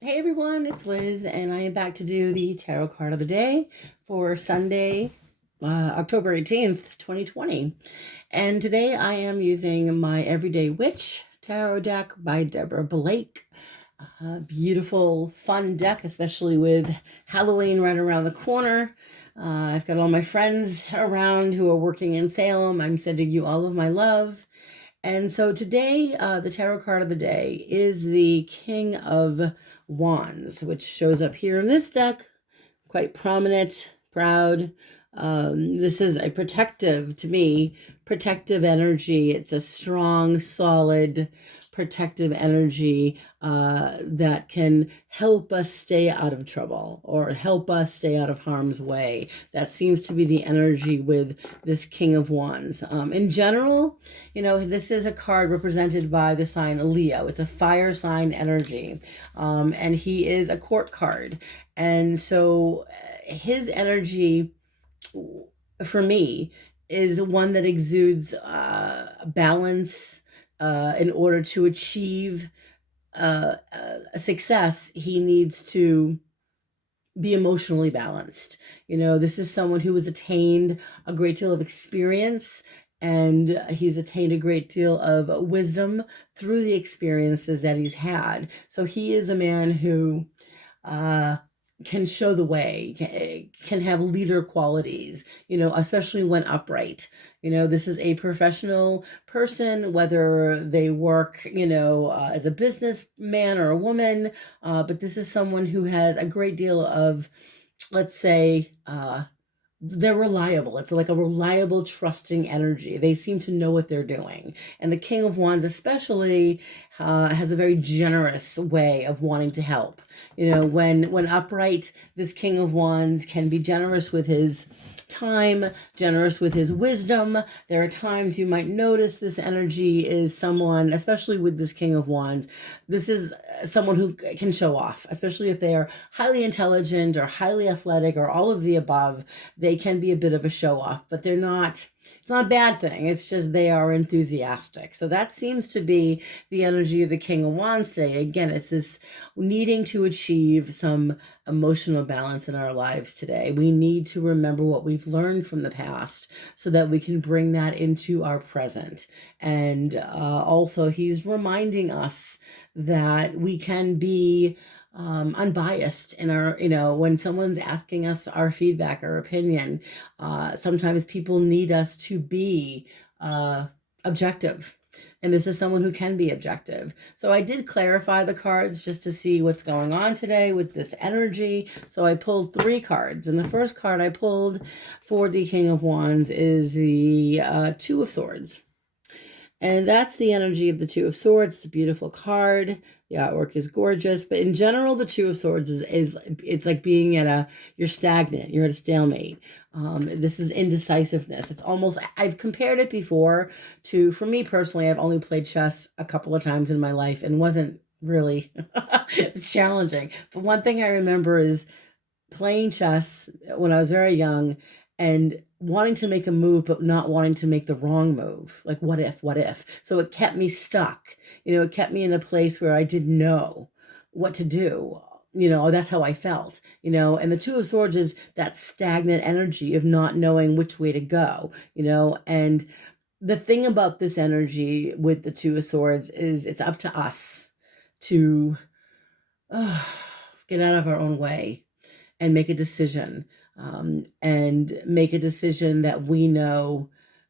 Hey everyone, it's Liz, and I am back to do the tarot card of the day for Sunday, October 18th, 2020. And today I am using my Everyday Witch tarot deck by Deborah Blake. Beautiful, fun deck, especially with Halloween right around the corner. I've got all my friends around who are working in Salem. I'm sending you all of my love. And so today, the tarot card of the day is the King of Wands, which shows up here in this deck, quite prominent, proud. This is a protective, to me, protective energy. It's a strong, solid, protective energy that can help us stay out of trouble or help us stay out of harm's way. That seems to be the energy with this King of Wands. In general, this is a card represented by the sign Leo. It's a fire sign energy, and he is a court card. And so his energy, for me, is one that exudes balance. In order to achieve a success, he needs to be emotionally balanced. This is someone who has attained a great deal of experience, and he's attained a great deal of wisdom through the experiences that he's had. So he is a man who can show the way, can have leader qualities, especially when upright. This is a professional person, whether they work, as a businessman or a woman, but this is someone who has a great deal of, let's say, they're reliable. It's like a reliable, trusting energy. They seem to know what they're doing. And the King of Wands especially has a very generous way of wanting to help. When upright, this King of Wands can be generous with his time, generous with his wisdom. There are times you might notice this energy is someone, especially with this King of Wands, this is someone who can show off, especially if they are highly intelligent or highly athletic or all of the above. They can be a bit of a show off, but it's not a bad thing. It's just they are enthusiastic. So that seems to be the energy of the King of Wands today. Again, it's this needing to achieve some emotional balance in our lives today. We need to remember what we've learned from the past so that we can bring that into our present. And also, he's reminding us that we can be unbiased in our, when someone's asking us our feedback or opinion, sometimes people need us to be objective. And this is someone who can be objective. So I did clarify the cards just to see what's going on today with this energy. So I pulled 3 cards. And the first card I pulled for the King of Wands is the Two of Swords. And that's the energy of the Two of Swords. It's a beautiful card. The artwork is gorgeous. But in general, the Two of Swords is it's like being you're stagnant. You're at a stalemate. This is indecisiveness. It's almost, I've compared it before to, for me personally, I've only played chess a couple of times in my life and wasn't really, it's challenging. But one thing I remember is playing chess when I was very young and wanting to make a move, but not wanting to make the wrong move. Like, what if? So it kept me stuck. It kept me in a place where I didn't know what to do. That's how I felt, and the Two of Swords is that stagnant energy of not knowing which way to go, and the thing about this energy with the Two of Swords is it's up to us to get out of our own way and make a decision, and make a decision that we know,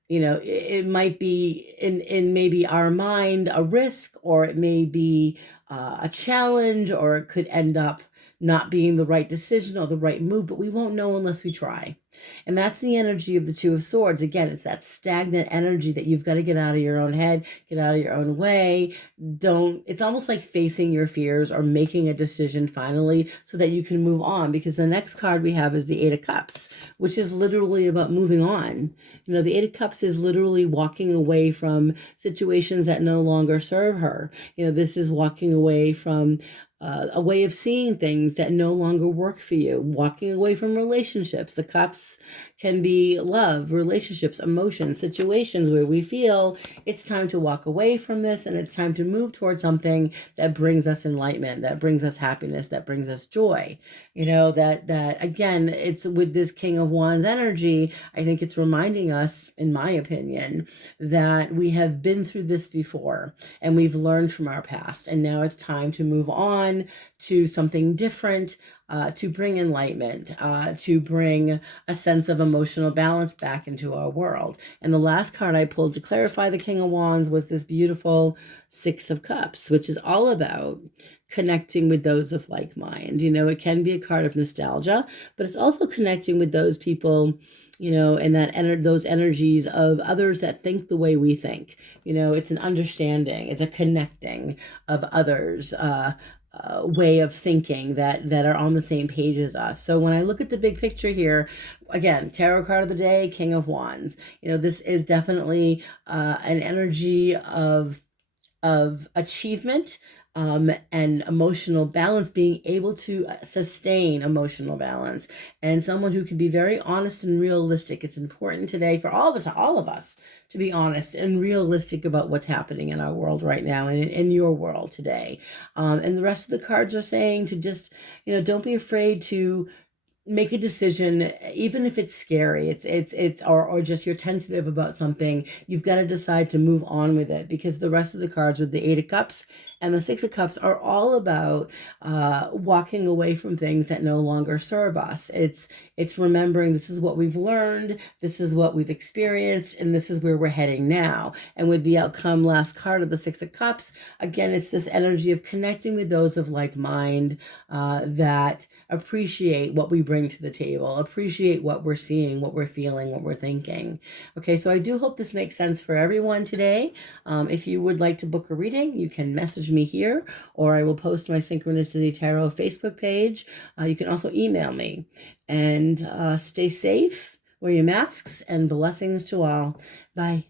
it might be in maybe our mind a risk, or it may be a challenge, or it could end up not being the right decision or the right move, but we won't know unless we try. And that's the energy of the Two of Swords. Again, it's that stagnant energy that you've got to get out of your own head, get out of your own way. It's almost like facing your fears or making a decision finally so that you can move on, because the next card we have is the Eight of Cups, which is literally about moving on. The Eight of Cups is literally walking away from situations that no longer serve her. This is walking away from a way of seeing things that no longer work for you, walking away from relationships. The cups can be love, relationships, emotions, situations where we feel it's time to walk away from this and it's time to move towards something that brings us enlightenment, that brings us happiness, that brings us joy. That again, it's with this King of Wands energy, I think it's reminding us, in my opinion, that we have been through this before and we've learned from our past, and now it's time to move on to something different, to bring enlightenment, to bring a sense of emotional balance back into our world. And the last card I pulled to clarify the King of Wands was this beautiful Six of Cups, which is all about connecting with those of like mind. It can be a card of nostalgia, but it's also connecting with those people, and those energies of others that think the way we think. It's an understanding, it's a connecting of others, way of thinking that are on the same page as us. So when I look at the big picture here, again, tarot card of the day, King of Wands. This is definitely an energy of achievement, and emotional balance, being able to sustain emotional balance, and someone who can be very honest and realistic. It's important today for all of us to be honest and realistic about what's happening in our world right now and in your world today. And the rest of the cards are saying to just, don't be afraid to make a decision, even if it's scary, or just you're tentative about something. You've got to decide to move on with it, because the rest of the cards with the Eight of Cups and the Six of Cups are all about walking away from things that no longer serve us. It's remembering this is what we've learned, this is what we've experienced, and this is where we're heading now. And with the outcome, last card of the Six of Cups, again, it's this energy of connecting with those of like mind, that appreciate what we bring to the table, appreciate what we're seeing, what we're feeling, what we're thinking. Okay, so I do hope this makes sense for everyone today. If you would like to book a reading, you can message me here, or I will post my Synchronicity Tarot Facebook page. You can also email me. And stay safe, wear your masks, and blessings to all. Bye.